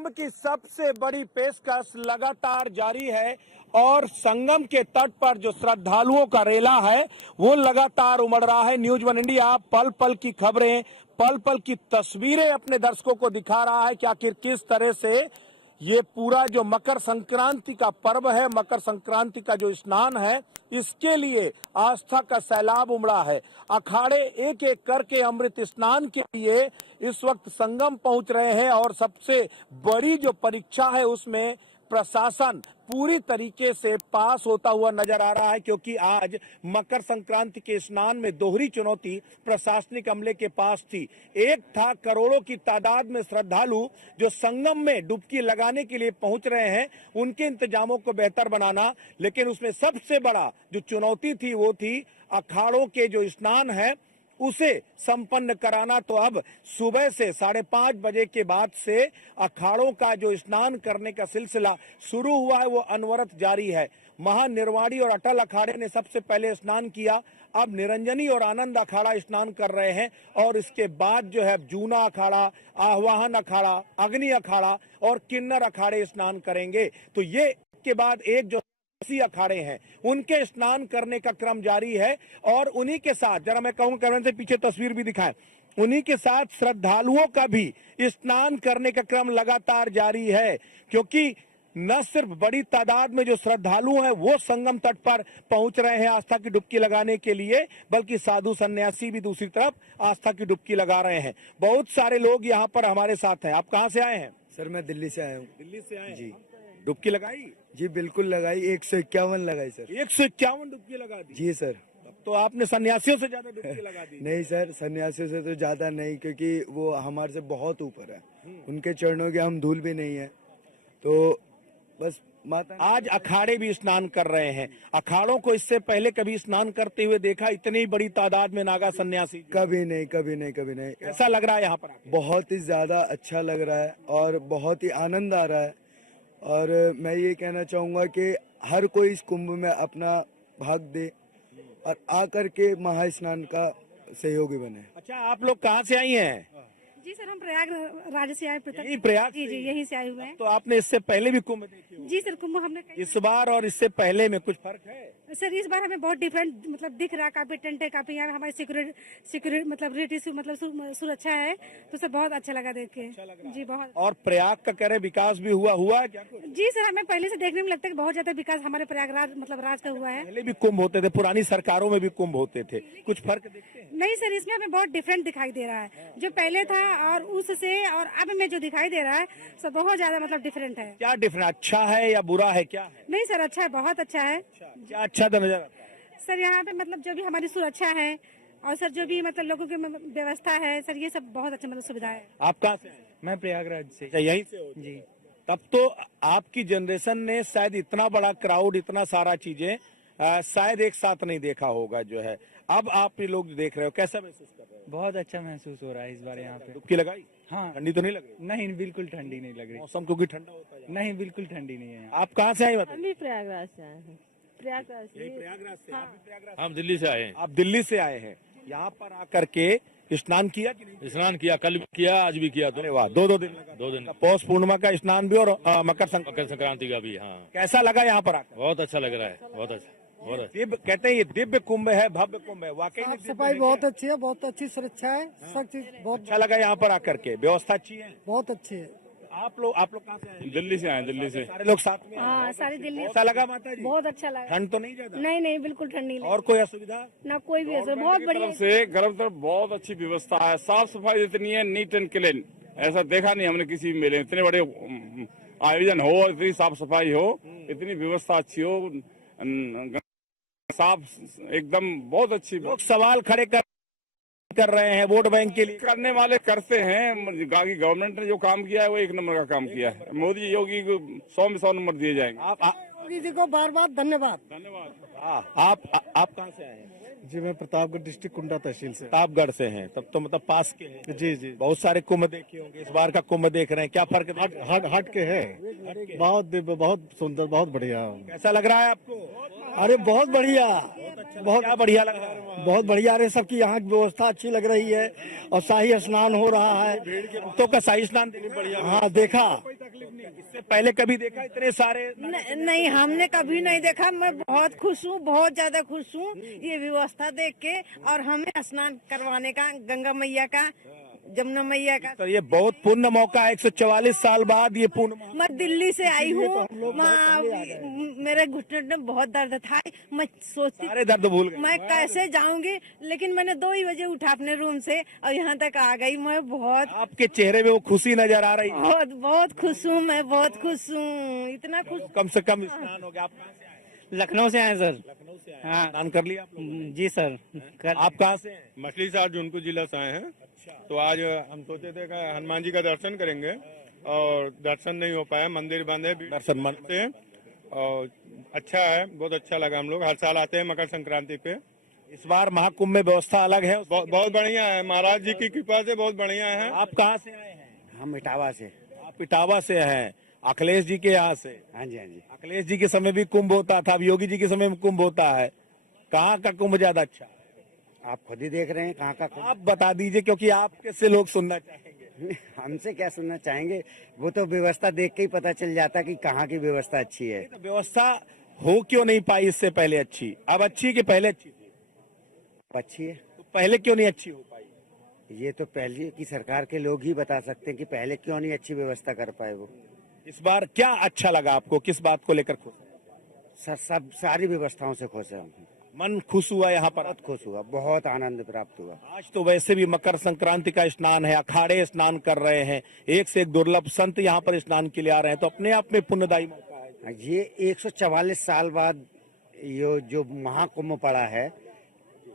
कुंभ की सबसे बड़ी पेशकश लगातार जारी है और संगम के तट पर जो श्रद्धालुओं का रेला है वो लगातार उमड़ रहा है। न्यूज़ वन इंडिया पल पल की खबरें, पल पल की तस्वीरें अपने दर्शकों को दिखा रहा है कि आखिर किस तरह से ये पूरा जो मकर संक्रांति का पर्व है, मकर संक्रांति का जो स्नान है, इसके लिए आस्था का सैलाब उमड़ा है। अखाड़े एक एक करके अमृत स्नान के लिए इस वक्त संगम पहुंच रहे हैं और सबसे बड़ी जो परीक्षा है उसमें प्रशासन पूरी तरीके से पास होता हुआ नजर आ रहा है, क्योंकि आज मकर संक्रांति के स्नान में दोहरी चुनौती प्रशासनिक अमले के पास थी। एक था करोड़ों की तादाद में श्रद्धालु जो संगम में डुबकी लगाने के लिए पहुंच रहे हैं, उनके इंतजामों को बेहतर बनाना, लेकिन उसमें सबसे बड़ा जो चुनौती थी वो थी अखाड़ों के जो स्नान है उसे संपन्न कराना। तो अब सुबह से 5:30 बजे के बाद से अखाड़ों का जो स्नान करने का सिलसिला शुरू हुआ है वो अनवरत जारी है। महानिर्वाणी और अटल अखाड़े ने सबसे पहले स्नान किया, अब निरंजनी और आनंद अखाड़ा स्नान कर रहे हैं और इसके बाद जो है जूना अखाड़ा, आह्वान अखाड़ा, अग्नि अखाड़ा और किन्नर अखाड़े स्नान करेंगे। तो ये के बाद एक जो अखाड़े हैं उनके स्नान करने का क्रम जारी है और उन्हीं के साथ, जरा मैं कहूँ कैमरे से पीछे तस्वीर भी दिखाएं, उन्हीं के साथ श्रद्धालुओं का भी स्नान करने का क्रम लगातार जारी है, क्योंकि न सिर्फ बड़ी तादाद में जो श्रद्धालु हैं वो संगम तट पर पहुंच रहे हैं आस्था की डुबकी लगाने के लिए, बल्कि साधु सन्यासी भी दूसरी तरफ आस्था की डुबकी लगा रहे हैं। बहुत सारे लोग यहाँ पर हमारे साथ हैं। आप कहाँ से आए हैं? सर मैं दिल्ली से आया हूँ। दिल्ली से आए जी। डुबकी लगाई? जी बिल्कुल लगाई, 151 लगाई सर। 151 डुबकी लगा दी? जी सर। तो आपने सन्यासियों से ज्यादा डुबकी लगा दी? नहीं सर, सन्यासियों से तो ज्यादा नहीं, क्योंकि वो हमारे से बहुत ऊपर है, उनके चरणों की हम धूल भी नहीं है। तो बस माता आज अखाड़े भी स्नान कर रहे हैं। अखाड़ों को इससे पहले कभी स्नान करते हुए देखा इतनी बड़ी तादाद में नागा सन्यासी? कभी नहीं, कभी नहीं, कभी नहीं। कैसा लग रहा है यहाँ पर? बहुत ही ज्यादा अच्छा लग रहा है और बहुत ही आनंद आ रहा है। और मैं ये कहना चाहूंगा कि हर कोई इस कुंभ में अपना भाग दे और आकर के महास्नान का सहयोगी बने। अच्छा, आप लोग कहाँ से आई हैं? जी सर, हम प्रयागराज से आए। यही प्रयाग? जी यहीं से आए हुए हैं। तो आपने इससे पहले भी कुंभ देखी होगी? जी सर, कुंभ हमने इस बार और इससे पहले में कुछ फर्क है? सर इस बार हमें बहुत डिफरेंट मतलब दिख रहा है, काफी टेंट है, काफी यहाँ हमारी सिक्योरिटी मतलब सुरक्षा है, तो सर बहुत अच्छा लगा देख के। जी बहुत। और प्रयाग का कह रहे विकास भी हुआ है क्या? जी सर, हमें पहले से देखने में लगता है कि बहुत ज्यादा विकास हमारे प्रयागराज मतलब राज का हुआ है। पहले भी कुंभ होते थे, पुरानी सरकारों में भी कुंभ होते थे, कुछ फर्क देखते हैं? नहीं सर, इसमें हमें बहुत डिफरेंट दिखाई दे रहा है, जो पहले था और उससे और अब में जो दिखाई दे रहा है सर बहुत ज्यादा मतलब डिफरेंट है। क्या डिफरेंट? अच्छा है या बुरा है, क्या है? नहीं सर, अच्छा है, बहुत अच्छा है। क्या अच्छा तो नजर आता है? सर यहाँ पे मतलब जो भी हमारी सुरक्षा है और सर जो भी मतलब लोगों की व्यवस्था है सर, ये सब बहुत अच्छा मतलब सुविधा है। आप कहाँ से? मैं प्रयागराज से। अच्छा, यहीं से हो? जी। तब तो आपकी जनरेशन ने शायद इतना बड़ा क्राउड, इतना सारा चीजें शायद एक साथ नहीं देखा होगा जो है। अब आप ये लोग देख रहे हो, कैसा महसूस कर रहे हो? बहुत अच्छा महसूस हो रहा है इस बार यहाँ पे। डुबकी लगाई? हाँ। ठंडी तो नहीं लग रही? नहीं, बिल्कुल ठंडी नहीं लग रही। मौसम क्योंकि ठंडा होता है? नहीं, बिल्कुल ठंडी नहीं है। आप कहाँ से आए? हम भी प्रयागराज से आए हैं। प्रयागराज से। प्रयागराज से? आप भी प्रयागराज? हम दिल्ली से आए हैं। आप दिल्ली से आए हैं, यहाँ पर आकर के स्नान किया कि नहीं? स्नान किया, कल भी किया, आज भी किया। अरे वाह, 2 दिन लगा? 2 दिन। पौष पूर्णिमा का स्नान भी और मकर संक्रांति का भी। हाँ, कैसा लगा यहाँ पर आकर? बहुत अच्छा लग रहा है, बहुत अच्छा। दिव्य कहते हैं, ये दिव्य कुंभ है, भव्य कुंभ है, वाकई में सफाई बहुत अच्छी है, बहुत अच्छी सुरक्षा है, सब चीज बहुत अच्छा लगा यहाँ पर आकर के। व्यवस्था अच्छी है, बहुत अच्छी है। आप लोग कहाँ से आए? दिल्ली से आए, दिल्ली से। सारे लोग साथ में? हाँ, सारी दिल्ली। ऐसा लगा माता जी? बहुत अच्छा लगा। ठंड तो नहीं ज्यादा? नहीं, बिल्कुल ठंडी नहीं। और कोई असुविधा? ना कोई भी असर, बहुत बढ़िया से गर्म तरफ बहुत अच्छी व्यवस्था है, साफ सफाई इतनी है, नीट एंड क्लीन, ऐसा देखा नहीं हमने किसी मेले में। इतने बड़े आयोजन हो, इतनी साफ सफाई हो, इतनी व्यवस्था अच्छी हो, साफ एकदम बहुत अच्छी। लोग सवाल खड़े कर रहे हैं वोट बैंक के लिए। करने वाले करते हैं, गवर्नमेंट ने जो काम किया है वो 1 नंबर का काम किया है। मोदी योगी को 100 में 100 नंबर दिए जाएंगे। मोदी जी को बार बार धन्यवाद। आप कहाँ से आए हैं? जी मैं प्रतापगढ़ डिस्ट्रिक्ट कुंडा तहसील से। प्रतापगढ़ से हैं, तब तो मतलब पास के हैं। जी जी। बहुत सारे कुंभ देखे होंगे, इस बार का कुंभ देख रहे हैं, क्या फर्क? हट के है, बहुत दिव्य, बहुत सुंदर, बहुत बढ़िया। कैसा लग रहा है आपको? अरे बहुत बढ़िया, बहुत क्या बढ़िया लग रहा है? बहुत बढ़िया। अरे सबकी यहाँ की व्यवस्था अच्छी लग रही है और शाही स्नान हो रहा है। तो का शाही स्नान देखने बढ़िया? हाँ देखा, इससे पहले कभी देखा इतने सारे? नहीं, हमने कभी नहीं देखा। मैं बहुत खुश हूँ, बहुत ज्यादा खुश हूँ ये व्यवस्था देख के, और हमें स्नान करवाने का गंगा मैया का, जमुना मैया का। तो ये बहुत पूर्ण मौका है, 144 साल बाद ये पूर्ण मौका। मैं दिल्ली से आई हूँ, मेरे घुटने में बहुत दर्द था। मैं सोचती सारे दर्द भूल गए। मैं कैसे जाऊंगी, लेकिन मैंने 2 ही बजे उठा अपने रूम से और यहाँ तक आ गई। मैं बहुत आपके चेहरे में वो खुशी नजर आ रही है। बहुत बहुत खुश हूँ, मैं बहुत खुश हूँ, इतना खुश। कम से कम स्नान हो गया। आप कहाँ से आए? लखनऊ से आए सर। लखनऊ से आए। हाँ। स्नान कर लिया आप लोगों जी सर। ने? आप कहाँ से हैं? मछली शहर जौनपुर जिला से आए हैं। तो आज हम सोचे थे कि हनुमान जी का दर्शन करेंगे और दर्शन नहीं हो पाया, मंदिर बंद है दर्शन मन से। और अच्छा है, बहुत अच्छा लगा। हम लोग हर साल आते हैं मकर संक्रांति पे। इस बार महाकुंभ में व्यवस्था अलग है। बहुत बढ़िया है, महाराज जी की कृपा से बहुत बढ़िया है। आप कहाँ से आए हैं? हम इटावा से। आप इटावा से हैं, अखिलेश जी के यहाँ से। हाँ जी, हाँ जी। अखिलेश जी के समय भी कुंभ होता था, अब योगी जी के समय में कुंभ होता है। कहाँ का कुंभ ज्यादा अच्छा? आप खुद ही देख रहे हैं कहाँ का आप बता दीजिए, क्योंकि आपके से लोग सुनना चाहेंगे। हमसे क्या सुनना चाहेंगे, वो तो व्यवस्था देख के ही पता चल जाता कि कहाँ की व्यवस्था अच्छी है। तो व्यवस्था हो क्यों नहीं पाई इससे पहले अच्छी? अब अच्छी कि पहले अच्छी थी? अच्छी है। तो पहले क्यों नहीं अच्छी हो पाई? ये तो पहले की सरकार के लोग ही बता सकते हैं कि पहले क्यों नहीं अच्छी व्यवस्था कर पाए वो। इस बार क्या अच्छा लगा आपको? किस बात को लेकर खुश हैं? सब सारी व्यवस्थाओं से खुश है हम। मन खुश हुआ यहाँ पर? बहुत खुश हुआ, बहुत आनंद प्राप्त हुआ। आज तो वैसे भी मकर संक्रांति का स्नान है, अखाड़े स्नान कर रहे हैं, एक से एक दुर्लभ संत यहाँ पर स्नान के लिए आ रहे हैं, तो अपने आप में पुण्यदायी मौका है। ये 144 साल बाद ये जो महाकुंभ पड़ा है,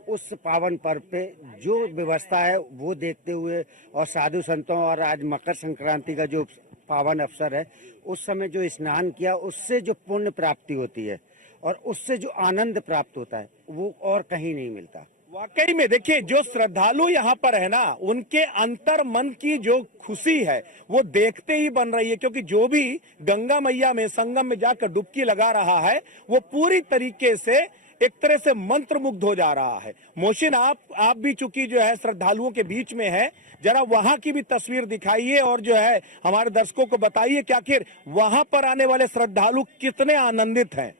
उस पावन पर्व पे जो व्यवस्था है वो देखते हुए, और साधु संतों और आज मकर संक्रांति का जो पावन अवसर है, उस समय जो स्नान किया उससे जो पुण्य प्राप्ति होती है और उससे जो आनंद प्राप्त होता है वो और कहीं नहीं मिलता। वाकई में देखिए, जो श्रद्धालु यहाँ पर है ना, उनके अंतर मन की जो खुशी है वो देखते ही बन रही है, क्योंकि जो भी गंगा मैया में संगम में जाकर डुबकी लगा रहा है वो पूरी तरीके से एक तरह से मंत्र मुग्ध हो जा रहा है। मोहसिन, आप भी चूंकि जो है श्रद्धालुओं के बीच में है, जरा वहां की भी तस्वीर दिखाइए और जो है हमारे दर्शकों को बताइए कि आखिर वहां पर आने वाले श्रद्धालु कितने आनंदित हैं।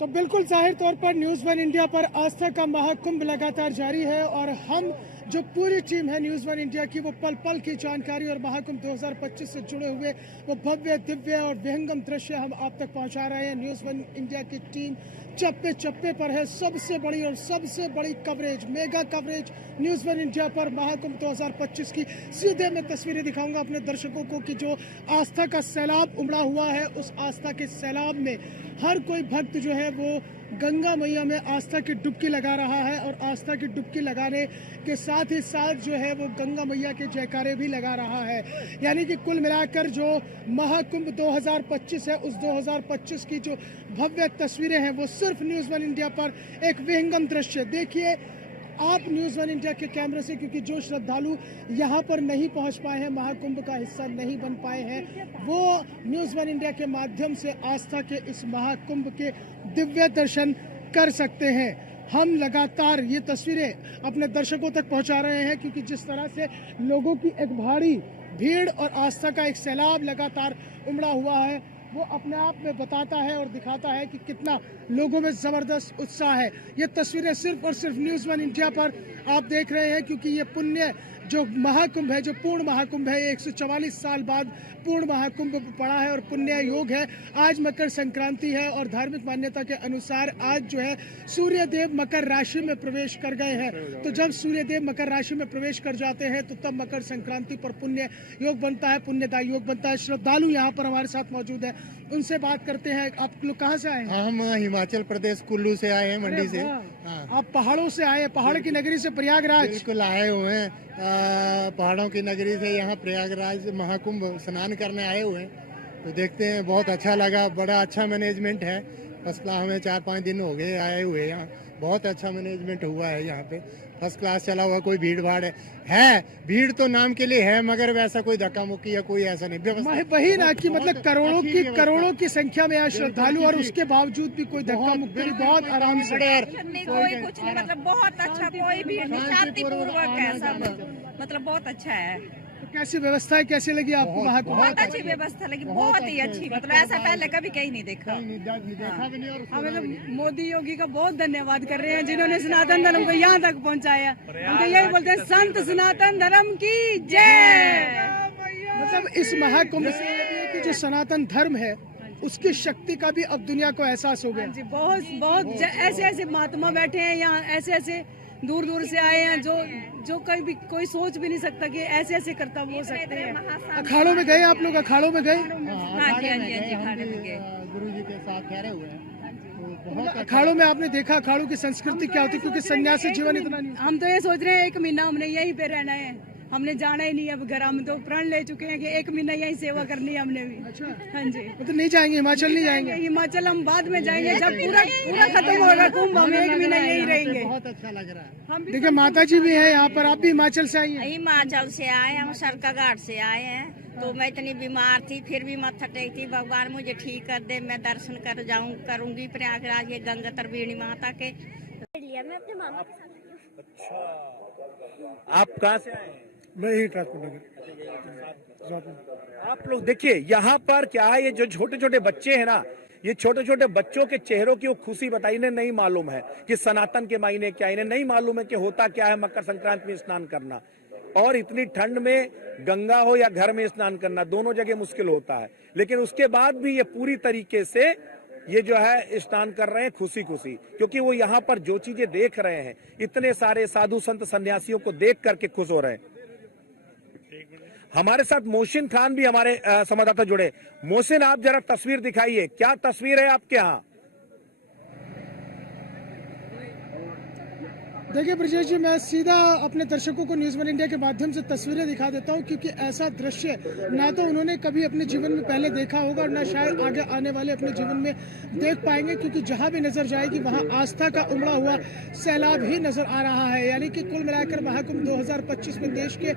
तो बिल्कुल जाहिर तौर पर न्यूज़ वन इंडिया पर आस्था का महाकुंभ लगातार जारी है, और हम जो पूरी टीम है न्यूज़ वन इंडिया की, वो पल पल की जानकारी और महाकुंभ 2025 से जुड़े हुए वो भव्य, दिव्य और विहंगम दृश्य हम आप तक पहुंचा रहे हैं। न्यूज़ वन इंडिया की टीम चप्पे चप्पे पर है। सबसे बड़ी और सबसे बड़ी coverage, mega coverage news one India पर महाकुंभ 2025 की। सीधे मैं तस्वीरें दिखाऊंगा अपने दर्शकों को कि जो आस्था का सैलाब उमड़ा हुआ है, उस आस्था के सैलाब में हर कोई भक्त जो है वो गंगा मैया में आस्था की डुबकी लगा रहा है, और आस्था की डुबकी लगाने के साथ ही साथ जो है वो गंगा मैया के जयकारे भी लगा रहा है। यानी कि कुल मिलाकर जो महाकुंभ 2025 है, उस 2025 की जो भव्य तस्वीरें हैं वो सिर्फ न्यूज़ वन इंडिया पर एक विहंगम दृश्य। देखिए आप न्यूज़ वन इंडिया के कैमरे से, क्योंकि जो श्रद्धालु यहाँ पर नहीं पहुँच पाए हैं, महाकुंभ का हिस्सा नहीं बन पाए हैं, वो न्यूज़ वन इंडिया के माध्यम से आस्था के इस महाकुंभ के दिव्य दर्शन कर सकते हैं। हम लगातार ये तस्वीरें अपने दर्शकों तक पहुँचा रहे हैं, क्योंकि जिस तरह से लोगों की एक भारी भीड़ और आस्था का एक सैलाब लगातार उमड़ा हुआ है, वो अपने आप में बताता है और दिखाता है कि कितना लोगों में ज़बरदस्त उत्साह है। ये तस्वीरें सिर्फ और सिर्फ न्यूज़ वन इंडिया पर आप देख रहे हैं, क्योंकि ये पुण्य जो महाकुंभ है, जो पूर्ण महाकुंभ है, 144 साल बाद पूर्ण महाकुंभ पड़ा है और पुण्य योग है। आज मकर संक्रांति है और धार्मिक मान्यता के अनुसार आज जो है सूर्य देव मकर राशि में प्रवेश कर गए हैं। तो जब सूर्य देव मकर राशि में प्रवेश कर जाते हैं तो तब मकर संक्रांति पर पुण्य योग बनता है, पुण्यदायी योग बनता है। श्रद्धालु यहाँ पर हमारे साथ मौजूद है, उनसे बात करते हैं। आप लोग कहाँ से आए हैं? हम हिमाचल प्रदेश कुल्लू से आए हैं, मंडी से। आप पहाड़ों से आए हैं, पहाड़ की नगरी से प्रयागराज। बिल्कुल आए हुए हैं, पहाड़ों की नगरी से यहाँ प्रयागराज महाकुंभ स्नान करने आए हुए हैं। तो देखते हैं, बहुत अच्छा लगा, बड़ा अच्छा मैनेजमेंट है। फसला हमें 4-5 दिन हो गए आए हुए यहाँ, बहुत अच्छा मैनेजमेंट हुआ है यहाँ पे। फर्स्ट क्लास चला हुआ, कोई भीड़ भाड़ है, भीड़ तो नाम के लिए है, मगर वैसा कोई धक्का मुक्की या कोई ऐसा नहीं व्यवस्था। वही ना कि मतलब करोड़ों की संख्या में यहाँ श्रद्धालु और उसके बावजूद भी कोई धक्का मुक्की नहीं, बहुत आराम से। कोई कुछ नहीं, मतलब बहुत अच्छा, कोई भी शांतिपूर्वक है सब, मतलब बहुत अच्छा है। तो कैसी व्यवस्था है, कैसी लगी आपको वहाँ? बहुत अच्छी व्यवस्था लगी, बहुत ही अच्छी, मतलब ऐसा पहले कभी कहीं नहीं देखा। हमें तो मोदी योगी का बहुत धन्यवाद कर रहे हैं जिन्होंने सनातन धर्म को यहाँ तक पहुँचाया। हम तो यही बोलते हैं, संत सनातन धर्म की जय। मतलब इस महाकुंभ से ये भी है कि जो सनातन धर्म है उसकी शक्ति का भी अब दुनिया को एहसास हो गया। जी, बहुत ऐसे ऐसे महात्मा बैठे हैं यहाँ, ऐसे दूर दूर से आए हैं जो कोई सोच भी नहीं सकता कि ऐसे ऐसे करतव्य हो सकते हैं। अखाड़ों में गए आप लोग? अखाड़ों में गए? गुरु जी के साथ ठहरे हुए हैं। तो बहुत अखाड़ों में आपने देखा अखाड़ों की संस्कृति क्या होती है? क्योंकि सन्यासी जीवन इतना नहीं। हम तो ये सोच रहे हैं 1 महीना हमने यहीं पे रहना है, हमने जाना ही नहीं है अब घर। हम तो प्रण ले चुके हैं कि 1 महीना यहीं सेवा करनी है हमने भी। अच्छा, हाँ जी। तो नहीं जाएंगे हिमाचल? नहीं जाएंगे हिमाचल, हम बाद में जाएंगे जब पूरा खत्म होगा कुंभ। हम 1 महीना यहीं रहेंगे। बहुत अच्छा लग रहा है। देखिए माता जी भी है यहाँ पर, आप भी हिमाचल से आई हैं? हिमाचल से आए, हम सरका घाट से आए हैं। तो मैं इतनी बीमार थी, फिर भी मत्था टेकती, भगवान मुझे ठीक कर दे, मैं दर्शन करूंगी प्रयागराज ये गंगा त्रिवेणी माता के। मैं अपने मामा के साथ। अच्छा, आप कहाँ से आए हैं? मैं ही ट्रांसपोर्ट नगर। आप लोग देखिए यहाँ पर क्या है, ये जो छोटे छोटे बच्चे हैं ना, ये छोटे छोटे बच्चों के चेहरों की वो खुशी बताई, इन्हें नहीं मालूम है कि सनातन के मायने क्या है, इन्हें नहीं मालूम है कि होता क्या है मकर संक्रांति में स्नान करना। और इतनी ठंड में गंगा हो या घर में स्नान करना, दोनों जगह मुश्किल होता है, लेकिन उसके बाद भी ये पूरी तरीके से ये जो है स्नान कर रहे हैं खुशी खुशी, क्योंकि वो यहाँ पर जो चीजें देख रहे हैं, इतने सारे साधु संत सन्यासियों को देख करके खुश हो रहे हैं। हमारे साथ मोहसिन खान भी हमारे संवाददाता जुड़े। मोहसिन, आप जरा तस्वीर दिखाइए, क्या तस्वीर है आपके यहाँ? देखिए ब्रजेश जी, मैं सीधा अपने दर्शकों को न्यूज़ 1 इंडिया के माध्यम से तस्वीरें दिखा देता हूं, क्योंकि ऐसा दृश्य ना तो उन्होंने कभी अपने जीवन में पहले देखा होगा और ना शायद आगे आने वाले अपने जीवन में देख पाएंगे, क्योंकि जहां भी नजर जाएगी वहां आस्था का उमड़ा हुआ सैलाब ही नजर आ रहा है। यानी कि कुल मिलाकर महाकुंभ 2025 में देश के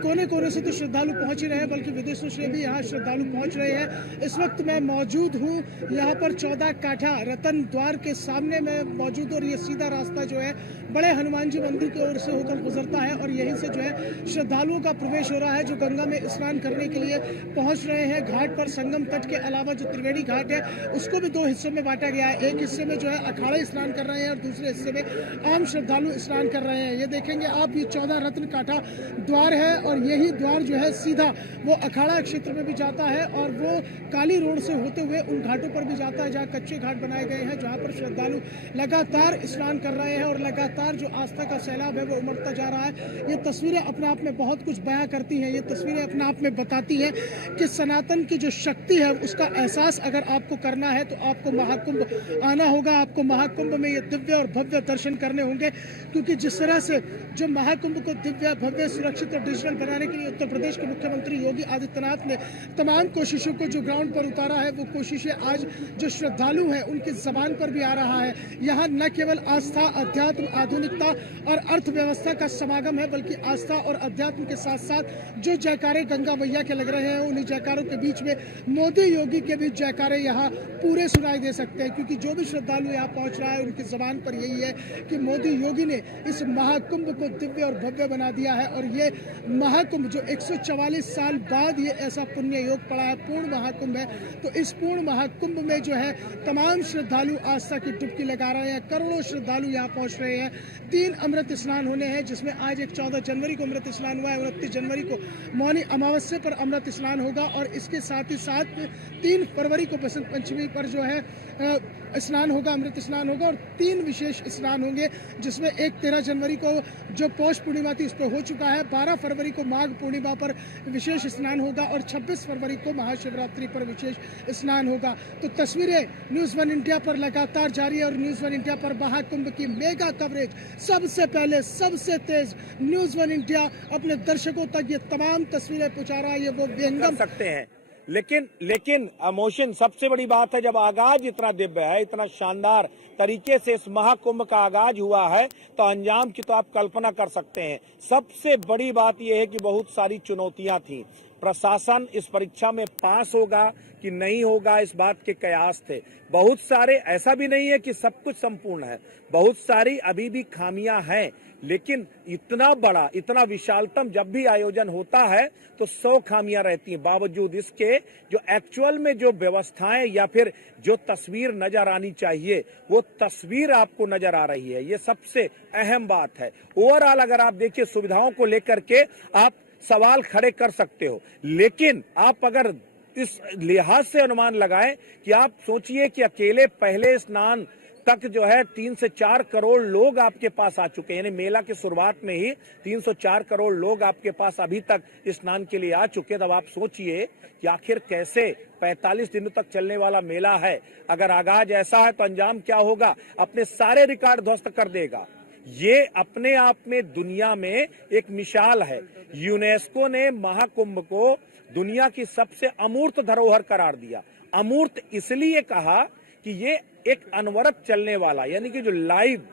कोने कोने से तो श्रद्धालु पहुंच ही रहे हैं, बल्कि विदेशों से भी यहाँ श्रद्धालु पहुंच रहे हैं। इस वक्त मैं मौजूद हूँ यहाँ पर 14 काठा रतन द्वार के सामने में मौजूद, और ये सीधा रास्ता जो है बड़े हनुमान जी मंदिर की ओर से होकर गुजरता है और यहीं से जो है श्रद्धालुओं का प्रवेश हो रहा है जो गंगा में स्नान करने के लिए पहुंच रहे हैं। घाट पर संगम तट के अलावा जो त्रिवेणी घाट है उसको भी 2 हिस्सों में बांटा गया है। एक हिस्से में जो है अखाड़े स्नान कर रहे हैं और दूसरे हिस्से में आम श्रद्धालु स्नान कर रहे हैं। ये देखेंगे आप, ये 14 रत्न काठा द्वार है और यही द्वार जो है सीधा वो अखाड़ा क्षेत्र में भी जाता है और वो काली रोड से होते हुए उन घाटों पर भी जाता है जहाँ कच्चे घाट बनाए गए हैं, जहाँ पर श्रद्धालु लगातार स्नान कर रहे हैं और लगातार जो आस्था का सैलाब है वो उमड़ता जा रहा है। ये तस्वीरें अपने आप में बहुत कुछ बयां करती हैं। ये तस्वीरें अपने आप में बताती हैं कि सनातन की जो शक्ति है उसका एहसास अगर आपको करना है तो आपको महाकुंभ आना होगा। आपको महाकुंभ में ये दिव्य और भव्य दर्शन करने होंगे, क्योंकि जिस तरह से जो महाकुंभ को दिव्य भव्य सुरक्षित और डिजिटल बनाने के लिए उत्तर प्रदेश के मुख्यमंत्री योगी आदित्यनाथ ने तमाम कोशिशों को जो ग्राउंड पर उतारा है, वो कोशिशें आज जो श्रद्धालु हैं उनकी जबान पर भी आ रहा है। यहाँ न केवल आस्था, अध्यात्म, आधुनिकता और अर्थव्यवस्था का समागम है, बल्कि आस्था और अध्यात्म के साथ साथ जो जयकारे गंगा मैया के लग रहे हैं, उन्हीं जयकारों के बीच में मोदी योगी के भी जयकारे यहाँ पूरे सुनाई दे सकते हैं, क्योंकि जो भी श्रद्धालु यहाँ पहुँच रहा है उनकी जबान पर यही है कि मोदी योगी ने इस महाकुंभ को दिव्य और भव्य बना दिया है। और ये महाकुंभ जो 144 साल बाद ये ऐसा पुण्य योग पड़ा है, पूर्ण महाकुंभ है, तो इस पूर्ण महाकुंभ में जो है तमाम श्रद्धालु आस्था की डुबकी लगा रहे हैं। करोड़ों श्रद्धालु यहाँ पहुँच रहे हैं। 3 अमृत स्नान होने हैं, जिसमें आज एक 14 जनवरी को अमृत स्नान हुआ है, 29 जनवरी को मौनी अमावस्या पर अमृत स्नान होगा और इसके साथ ही साथ 3 फरवरी को बसंत पंचमी पर जो है स्नान होगा, अमृत स्नान होगा और 3 विशेष स्नान होंगे, जिसमें एक 13 जनवरी को जो पौष पूर्णिमा थी उस पर हो चुका है, 12 फरवरी को माघ पूर्णिमा पर विशेष स्नान होगा और 26 फरवरी को महाशिवरात्रि पर विशेष स्नान होगा। तो तस्वीरें न्यूज़ 1 इंडिया पर लगातार जारी है और न्यूज़ 1 इंडिया पर महाकुंभ की मेगा कवरेज सबसे पहले सबसे तेज न्यूज़ 1 इंडिया अपने दर्शकों तक ये तमाम तस्वीरें पहुंचा रहा है। ये वो विहंगम सकते हैं लेकिन मोशन सबसे बड़ी बात है, जब आगाज इतना दिव्य है, इतना शानदार तरीके से इस महाकुंभ का आगाज हुआ है, तो अंजाम की तो आप कल्पना कर सकते हैं। सबसे बड़ी बात यह है कि बहुत सारी चुनौतियां थी। प्रशासन इस परीक्षा में पास होगा कि नहीं होगा, इस बात के कयास थे। बहुत सारे, ऐसा भी नहीं है कि सब कुछ संपूर्ण है, बहुत सारी अभी भी खामियां हैं, लेकिन इतना बड़ा, इतना विशालतम जब भी आयोजन होता है तो 100 खामियां रहती हैं। बावजूद इसके जो एक्चुअल में जो व्यवस्थाएं या फिर जो तस्वीर नजर आनी चाहिए, वो तस्वीर आपको नजर आ रही है। ये सबसे अहम बात है। ओवरऑल अगर आप देखिए, सुविधाओं को लेकर के आप सवाल खड़े कर सकते हो, लेकिन आप अगर इस लिहाज से अनुमान लगाएं कि आप सोचिए कि अकेले पहले स्नान तक जो है 3 से 4 करोड़ लोग आपके पास आ चुके हैं, यानी मेला की शुरुआत में ही 304 करोड़ लोग आपके पास अभी तक स्नान के लिए आ चुके हैं। तब आप सोचिए कि आखिर कैसे 45 दिनों तक चलने वाला मेला है, अगर आगाज ऐसा है तो अंजाम क्या होगा, अपने सारे रिकॉर्ड ध्वस्त कर देगा। ये अपने आप में दुनिया में एक मिसाल है। यूनेस्को ने महाकुंभ को दुनिया की सबसे अमूर्त धरोहर करार दिया। अमूर्त इसलिए कहा कि ये एक अनवरत चलने वाला, यानी कि जो लाइव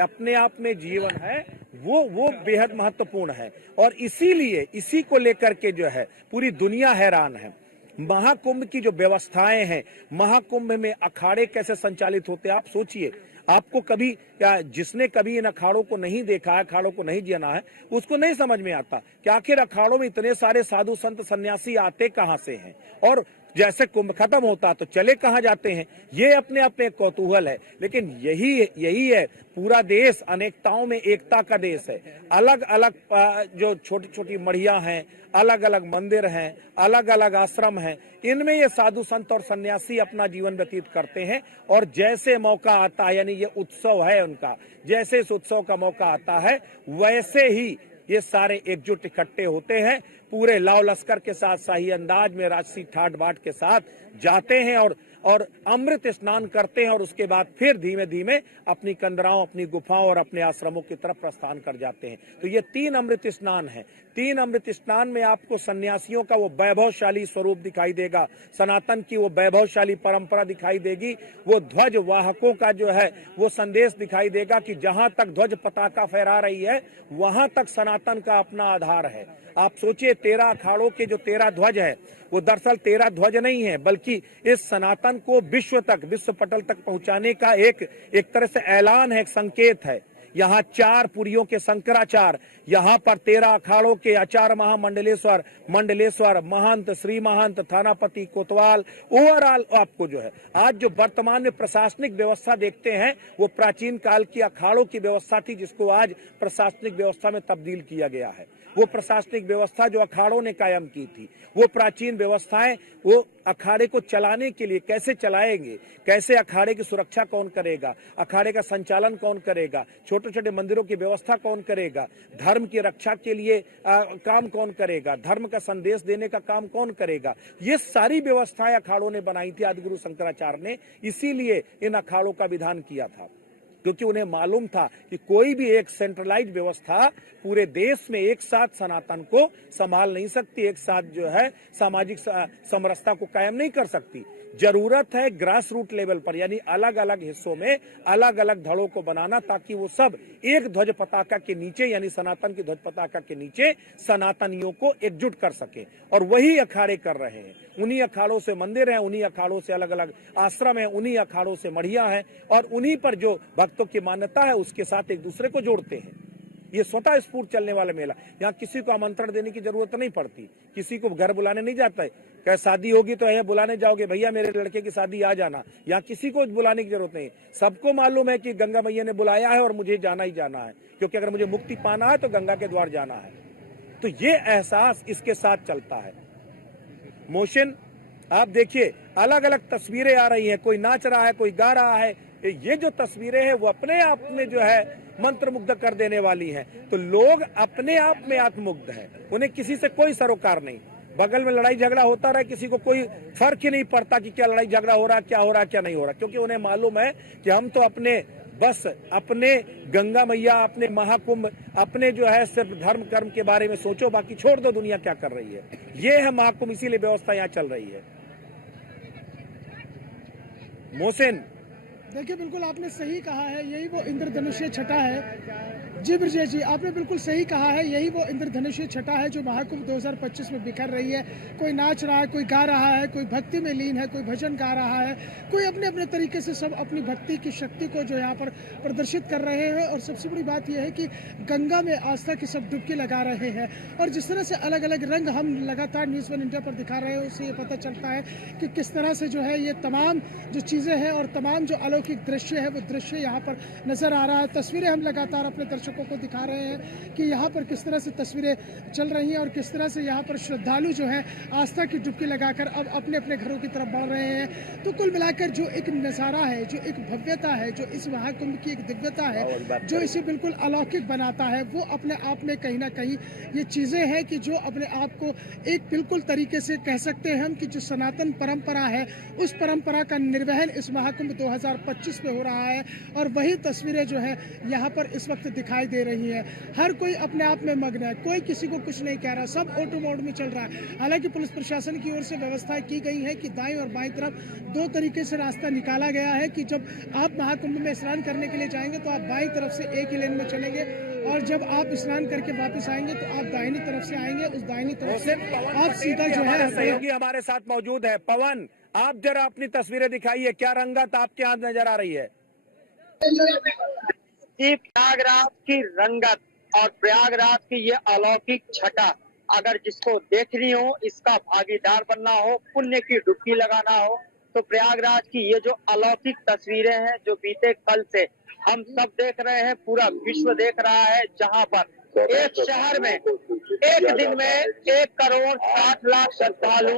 अपने आप में जीवन है, वो बेहद महत्वपूर्ण है। और इसीलिए इसी को लेकर के जो है पूरी दुनिया हैरान है। महाकुंभ की जो व्यवस्थाएं हैं, महाकुंभ में अखाड़े कैसे संचालित होते हैं, आप सोचिए। आपको कभी, जिसने कभी इन अखाड़ों को नहीं देखा है, अखाड़ों को नहीं जाना है, उसको नहीं समझ में आता कि आखिर अखाड़ों में इतने सारे साधु संत सन्यासी आते कहां से हैं, और जैसे कुंभ खत्म होता तो चले कहां जाते हैं। ये अपने आप में कौतूहल है। लेकिन यही है, पूरा देश अनेकताओं में एकता का देश है। अलग अलग जो छोटी छोटी मढ़ियां हैं, अलग अलग मंदिर हैं, अलग अलग आश्रम हैं, इनमें ये साधु संत और सन्यासी अपना जीवन व्यतीत करते हैं। और जैसे मौका आता है, यानी ये उत्सव है उनका, जैसे इस उत्सव का मौका आता है, वैसे ही ये सारे एकजुट इकट्ठे होते हैं, पूरे लाव लश्कर के साथ शाही अंदाज में राजसी ठाट बाट के साथ जाते हैं और अमृत स्नान करते हैं, और उसके बाद फिर धीमे धीमे अपनी कंदराओं, अपनी गुफाओं और अपने आश्रमों की तरफ प्रस्थान कर जाते हैं। तो ये 3 अमृत स्नान है। 3 अमृत स्नान में आपको सन्यासियों का वो वैभवशाली स्वरूप दिखाई देगा, सनातन की वो वैभवशाली परंपरा दिखाई देगी, वो ध्वज वाहकों का जो है वो संदेश दिखाई देगा कि जहां तक ध्वज पताका फहरा रही है, वहां तक सनातन का अपना आधार है। आप सोचिए, 13 अखाड़ों के जो 13 ध्वज है, वो दरअसल 13 ध्वज नहीं है, बल्कि इस सनातन को विश्व पटल तक पहुंचाने का एक तरह से ऐलान है, एक संकेत है। यहाँ 4 पुरियों के शंकराचार्य, यहाँ पर 13 अखाड़ों के आचार्य मंडलेश्वर महंत, श्री महंत, थानापति, कोतवाल, ओवरऑल आपको जो है आज जो वर्तमान में प्रशासनिक व्यवस्था देखते हैं, वो प्राचीन काल की अखाड़ों की व्यवस्था थी, जिसको आज प्रशासनिक व्यवस्था में तब्दील किया गया है। वो प्रशासनिक व्यवस्था जो अखाड़ों ने कायम की थी, वो प्राचीन व्यवस्थाएं, वो अखाड़े को चलाने के लिए कैसे चलाएंगे, कैसे अखाड़े की सुरक्षा कौन करेगा, अखाड़े का संचालन कौन करेगा, छोटे छोटे मंदिरों की व्यवस्था कौन करेगा, धर्म की रक्षा के लिए काम कौन करेगा, धर्म का संदेश देने का काम कौन करेगा, ये सारी व्यवस्थाएं अखाड़ों ने बनाई थी आदिगुरु शंकराचार्य ने। इसीलिए इन अखाड़ों का विधान किया था, क्योंकि उन्हें मालूम था कि कोई भी एक सेंट्रलाइज व्यवस्था पूरे देश में एक साथ सनातन को संभाल नहीं सकती, एक साथ जो है सामाजिक समरसता को कायम नहीं कर सकती। जरूरत है ग्रास रूट लेवल पर, यानी अलग अलग हिस्सों में अलग अलग धड़ों को बनाना, ताकि वो सब एक ध्वज पताका के नीचे, यानी सनातन की ध्वज पताका के नीचे सनातनियों को एकजुट कर सके। और वही अखाड़े कर रहे हैं। उन्हीं अखाड़ों से मंदिर हैं, उन्हीं अखाड़ों से अलग अलग आश्रम हैं, उन्हीं अखाड़ों से मढ़ियां हैं, और उन्हीं पर जो भक्तों की मान्यता है उसके साथ एक दूसरे को जोड़ते हैं। ये स्वतः स्फूर्त चलने वाला मेला। यहाँ किसी को आमंत्रण देने की जरूरत नहीं पड़ती, किसी को घर बुलाने नहीं जाता है। क्या शादी होगी तो यहाँ बुलाने जाओगे, भैया मेरे लड़के की शादी आ जाना, यहाँ किसी को बुलाने की जरूरत नहीं। सबको मालूम है कि गंगा मैया ने बुलाया है और मुझे जाना ही जाना है, क्योंकि अगर मुझे मुक्ति पाना है तो गंगा के द्वार जाना है। तो ये एहसास इसके साथ चलता है। मोशन आप देखिए, अलग अलग तस्वीरें आ रही हैं, कोई नाच रहा है, कोई गा रहा है। ये जो तस्वीरें हैं वो अपने आप में जो है मंत्रमुग्ध कर देने वाली हैं। तो लोग अपने आप में आत्ममुग्ध हैं, उन्हें किसी से कोई सरोकार नहीं। बगल में लड़ाई झगड़ा होता रहे, किसी को कोई फर्क ही नहीं पड़ता कि क्या लड़ाई झगड़ा हो रहा है, क्या हो रहा है, क्या नहीं हो रहा, क्योंकि उन्हें मालूम है कि हम तो अपने बस अपने गंगा मैया, अपने महाकुंभ, अपने जो है सिर्फ धर्म कर्म के बारे में सोचो, बाकी छोड़ दो दुनिया क्या कर रही है। ये है महाकुंभ, इसीलिए व्यवस्था यहाँ चल रही है। मोहसिन, देखिए बिल्कुल आपने सही कहा है, यही वो इंद्रधनुषीय छटा है। जी ब्रजेश जी, आपने बिल्कुल सही कहा है, यही वो इंद्रधनुषीय छटा है जो महाकुंभ 2025 में बिखर रही है। कोई नाच रहा है, कोई गा रहा है, कोई भक्ति में लीन है, कोई भजन गा रहा है, कोई अपने अपने तरीके से सब अपनी भक्ति की शक्ति को जो यहाँ पर प्रदर्शित कर रहे हैं। और सबसे बड़ी बात यह है कि गंगा में आस्था की सब डुबकी लगा रहे हैं। और जिस तरह से अलग अलग रंग हम लगातार न्यूज़ वन इंडिया पर दिखा रहे हैं, उससे ये पता चलता है कि किस तरह से जो है ये तमाम जो चीज़ें हैं और तमाम जो अलौकिक दृश्य है वो दृश्य यहाँ पर नजर आ रहा है। तस्वीरें हम लगातार अपने दर्शकों को दिखा रहे हैं कि यहाँ पर किस तरह से तस्वीरें चल रही हैं और किस तरह से यहाँ पर श्रद्धालु जो है आस्था की डुबकी लगाकर अब अपने अपने घरों की तरफ बढ़ रहे हैं। तो कुल मिलाकर जो एक नज़ारा है, जो एक भव्यता है, जो इस महाकुंभ की एक दिव्यता है, जो इसे बिल्कुल अलौकिक बनाता है, वो अपने आप में कहीं ना कहीं ये चीज़ें हैं कि जो अपने आप को एक बिल्कुल तरीके से कह सकते हैं हम कि जो सनातन परंपरा है, उस परंपरा का निर्वहन इस महाकुंभ 2025 में हो रहा है। और वही तस्वीरें जो है यहाँ पर इस वक्त दिखाई दे रही है। हर कोई अपने आप में मग्न है, कोई किसी को कुछ नहीं कह रहा, सब ऑटो मोड में चल रहा है। हालांकि पुलिस प्रशासन की ओर से व्यवस्था की गई है कि दाईं और बाईं तरफ दो तरीके से रास्ता निकाला गया है कि जब आप महाकुंभ में स्नान करने के लिए जाएंगे तो आप बाईं तरफ से एक ही लेन में चलेंगे और जब आप स्नान करके वापस आएंगे तो आप दाहिनी तरफ से आएंगे। उस दाहिनी तरफ से आप सीधा जो है सहयोगी हमारे साथ मौजूद है। पवन, आप जरा अपनी तस्वीरें दिखाइए, क्या रंगत आपके यहाँ नजर आ रही है? प्रयागराज की रंगत और प्रयागराज की ये अलौकिक छटा अगर जिसको देखनी हो, इसका भागीदार बनना हो, पुण्य की डुबकी लगाना हो, तो प्रयागराज की ये जो अलौकिक तस्वीरें हैं जो बीते कल से हम सब देख रहे हैं, पूरा विश्व देख रहा है, जहां पर एक शहर में एक दिन में 1 करोड़ 60 लाख श्रद्धालु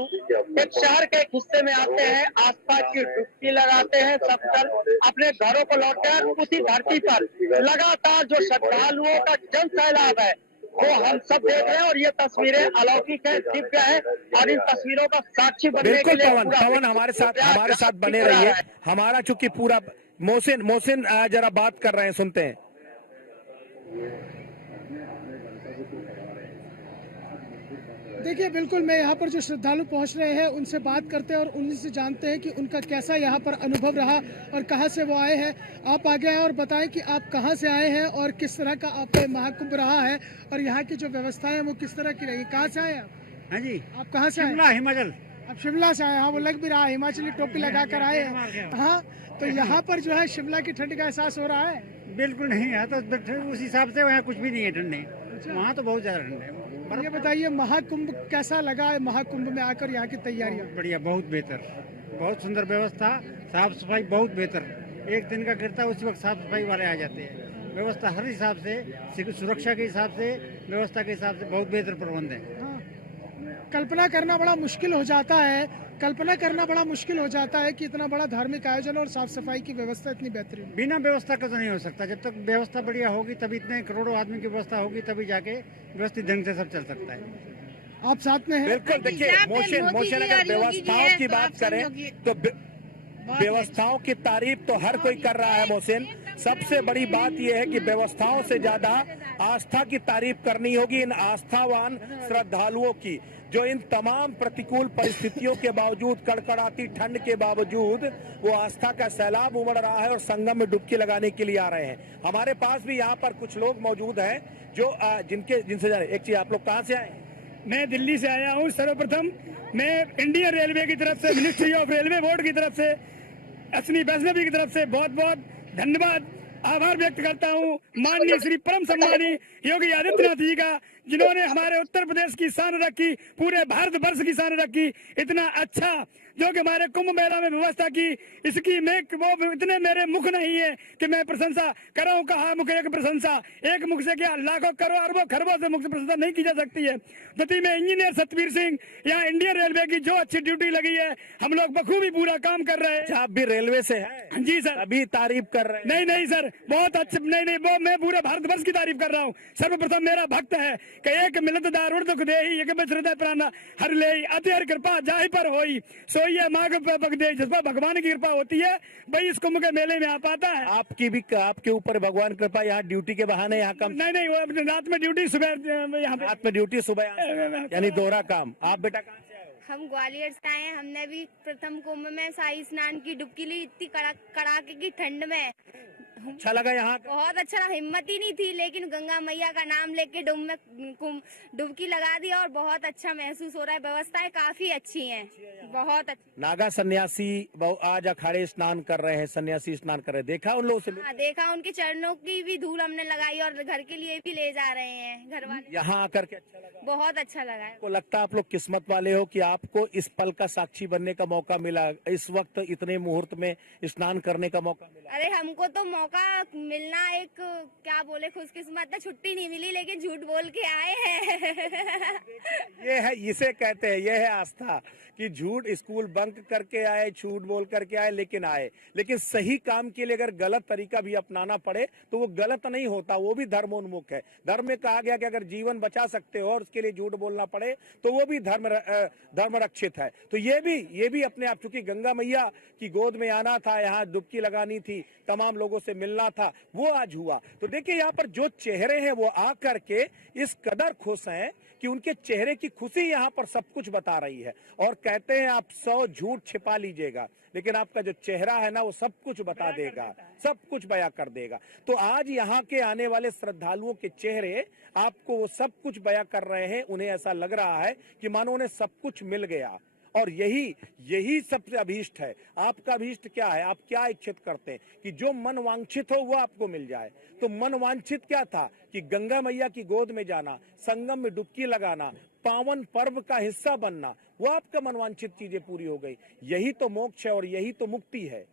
एक शहर के एक हिस्से में आते हैं, आस्था की डुबकी लगाते हैं, सब कर अपने घरों को लौटते हैं। उसी धरती पर लगातार जो श्रद्धालुओं का जन सैलाब है वो हम सब देख रहे हैं और ये तस्वीरें अलौकिक है, दिव्य है और इन तस्वीरों का साक्षी बनने के लिए पवन हमारे साथ बने रहिए। हमारा चूंकि पूरा मोहसिन जरा बात कर रहे हैं, सुनते हैं। देखिए बिल्कुल मैं यहाँ पर जो श्रद्धालु पहुँच रहे हैं उनसे बात करते हैं और उन्हीं से जानते हैं कि उनका कैसा यहाँ पर अनुभव रहा और कहाँ से वो आए हैं। आप आगे आए और बताएं कि आप कहाँ से आए हैं और किस तरह का आप महाकुंभ रहा है और यहाँ की जो व्यवस्था है वो किस तरह की रही। कहाँ से आए आप? हाँ जी, आप कहाँ से आए? हिमाचल। आप शिमला से आए? हाँ, वो लग भी रहा है, हिमाचली टोपी लगा कर आए हैं। हाँ, तो यहाँ पर जो है शिमला की ठंड का एहसास हो रहा है? बिल्कुल नहीं है, तो उस हिसाब से वहाँ कुछ भी नहीं है ठंडे, वहाँ तो बहुत ज्यादा ठंड है। ये बताइए महाकुंभ कैसा लगा है? महाकुंभ में आकर यहाँ की तैयारियाँ? बढ़िया, बहुत बेहतर, बहुत सुंदर व्यवस्था, साफ सफाई बहुत बेहतर। एक दिन का गिरता है उसी वक्त साफ सफाई वाले आ जाते हैं। व्यवस्था हर हिसाब से, सुरक्षा के हिसाब से, व्यवस्था के हिसाब से बहुत बेहतर प्रबंध है। कल्पना करना बड़ा मुश्किल हो जाता है कि इतना बड़ा धार्मिक आयोजन और साफ सफाई की व्यवस्था इतनी बेहतरीन। बिना व्यवस्था का तो नहीं हो सकता। जब तक व्यवस्था बढ़िया होगी तभी इतने करोड़ों आदमी की व्यवस्था होगी, तभी जाके व्यवस्थित ढंग से सब चल सकता है। आप साथ में हैं? बिल्कुल, देखिए मोशन अगर व्यवस्थाओं की बात करें तो व्यवस्थाओं की तारीफ तो हर कोई कर रहा है मोहसिन। सबसे बड़ी बात यह है कि व्यवस्थाओं से ज्यादा आस्था की तारीफ करनी होगी, इन आस्थावान श्रद्धालुओं की, जो इन तमाम प्रतिकूल परिस्थितियों के बावजूद, कड़कड़ाती ठंड के बावजूद वो आस्था का सैलाब उमड़ रहा है और संगम में डुबकी लगाने के लिए आ रहे हैं। हमारे पास भी यहाँ पर कुछ लोग मौजूद हैं जो जिनसे जा रहे। एक चीज, आप लोग कहाँ से आए? मैं दिल्ली से आया हूँ। सर्वप्रथम मैं इंडियन रेलवे की तरफ से, मिनिस्ट्री ऑफ रेलवे बोर्ड की तरफ से, अश्विनी वैष्णवी की तरफ से बहुत बहुत धन्यवाद, आभार व्यक्त करता हूँ माननीय श्री परम सम्मानी योगी आदित्यनाथ जी का, जिन्होंने हमारे उत्तर प्रदेश की शान रखी, पूरे भारत वर्ष की शान रखी। इतना अच्छा जो कि हमारे कुंभ मेला में व्यवस्था की, इसकी मैं वो इतने मेरे मुख नहीं है कि मैं प्रशंसा कराऊं। कहा मुख एक प्रशंसा, एक मुख से क्या लाखों करोड़ अरबों खरबों से मुख से प्रशंसा नहीं की जा सकती है। गति में इंजीनियर सतवीर सिंह, यहाँ इंडियन रेलवे की जो अच्छी ड्यूटी लगी है, हम लोग बखूबी पूरा काम कर रहे हैं। आप भी रेलवे से हैं? जी सर। अभी तारीफ कर रहे हैं? नहीं सर, बहुत अच्छे, नहीं वो मैं पूरा भारतवर्ष की तारीफ कर रहा हूँ। सर्वप्रथम मेरा भक्त है कि एक मिलत दारुण दुख देही, एक में श्रद्धा प्राणा हर ले, अति हर कृपा जाहि पर होई, सोई है माघ पग दे। जिस पर भगवान की कृपा होती है वही इस कुंभ के मेले में आ पाता है। आपके ऊपर भगवान कृपा, यहाँ ड्यूटी के बहाने यहाँ कम? नहीं, वो अपने रात में ड्यूटी, सुबह यहाँ पे रात में ड्यूटी, सुबह यानी दोहरा काम। आप बेटा कहाँ से आए हो? हम ग्वालियर से आए हैं। हमने भी प्रथम कुंभ में शाही स्नान की डुबकी ली, इतनी कड़ाके की ठंड में। अच्छा लगा यहाँ? बहुत अच्छा रहा, हिम्मत ही नहीं थी, लेकिन गंगा मैया का नाम लेके डुबकी लगा दी और बहुत अच्छा महसूस हो रहा है। व्यवस्थाएं काफी अच्छी हैं, बहुत अच्छी। नागा सन्यासी आज अखाड़े स्नान कर रहे हैं, सन्यासी स्नान कर रहे हैं, देखा उन लोगों से? हाँ, देखा, उनके चरणों की भी धूल हमने लगाई और घर के लिए भी ले जा रहे हैं घर वाले। यहाँ आकर के अच्छा लगा? बहुत अच्छा लगा है। आपको लगता है आप लोग किस्मत वाले हो कि आपको इस पल का साक्षी बनने का मौका मिला, इस वक्त इतने मुहूर्त में स्नान करने का मौका मिला? अरे हमको तो मौका मिलना एक क्या बोले खुशकिस्मत है, छुट्टी नहीं मिली लेकिन झूठ बोल के आए हैं। ये है, इसे कहते हैं, ये है आस्था कि झूठ, स्कूल बंक करके आए, झूठ बोल करके आए, लेकिन आए। लेकिन सही काम के लिए अगर गलत तरीका भी अपनाना पड़े तो वो गलत नहीं होता, वो भी धर्मोन्मुख है। धर्म में कहा गया कि अगर जीवन बचा सकते हो और उसके लिए झूठ बोलना पड़े तो वो भी धर्म रक्षित है। तो ये भी अपने आप, चूंकि गंगा मैया की गोद में आना था, यहाँ डुबकी लगानी थी, तमाम लोगों से मिलना था, वो आज हुआ। तो देखिए यहाँ पर जो चेहरे हैं वो आ करके इस कदर खुश हैं कि उनके चेहरे की खुशी यहाँ पर सब कुछ बता रही है। और कहते हैं आप 100 झूठ छिपा लीजिएगा, लेकिन आपका जो चेहरा है ना वो सब कुछ बता देगा, सब कुछ बयां कर देगा। तो आज यहाँ के आने वाले श्रद्धालुओं के चेहरे आपको वो सब कुछ बयां कर रहे हैं। उन्हें ऐसा लग रहा है कि मानो उन्हें सब कुछ मिल गया, और यही सबसे अभीष्ट है। आपका अभीष्ट क्या है? आप क्या इच्छित करते हैं? कि जो मन वांछित हो वो आपको मिल जाए। तो मन वांछित क्या था? कि गंगा मैया की गोद में जाना, संगम में डुबकी लगाना, पावन पर्व का हिस्सा बनना, वो आपका मन वांछित चीजें पूरी हो गई। यही तो मोक्ष है और यही तो मुक्ति है।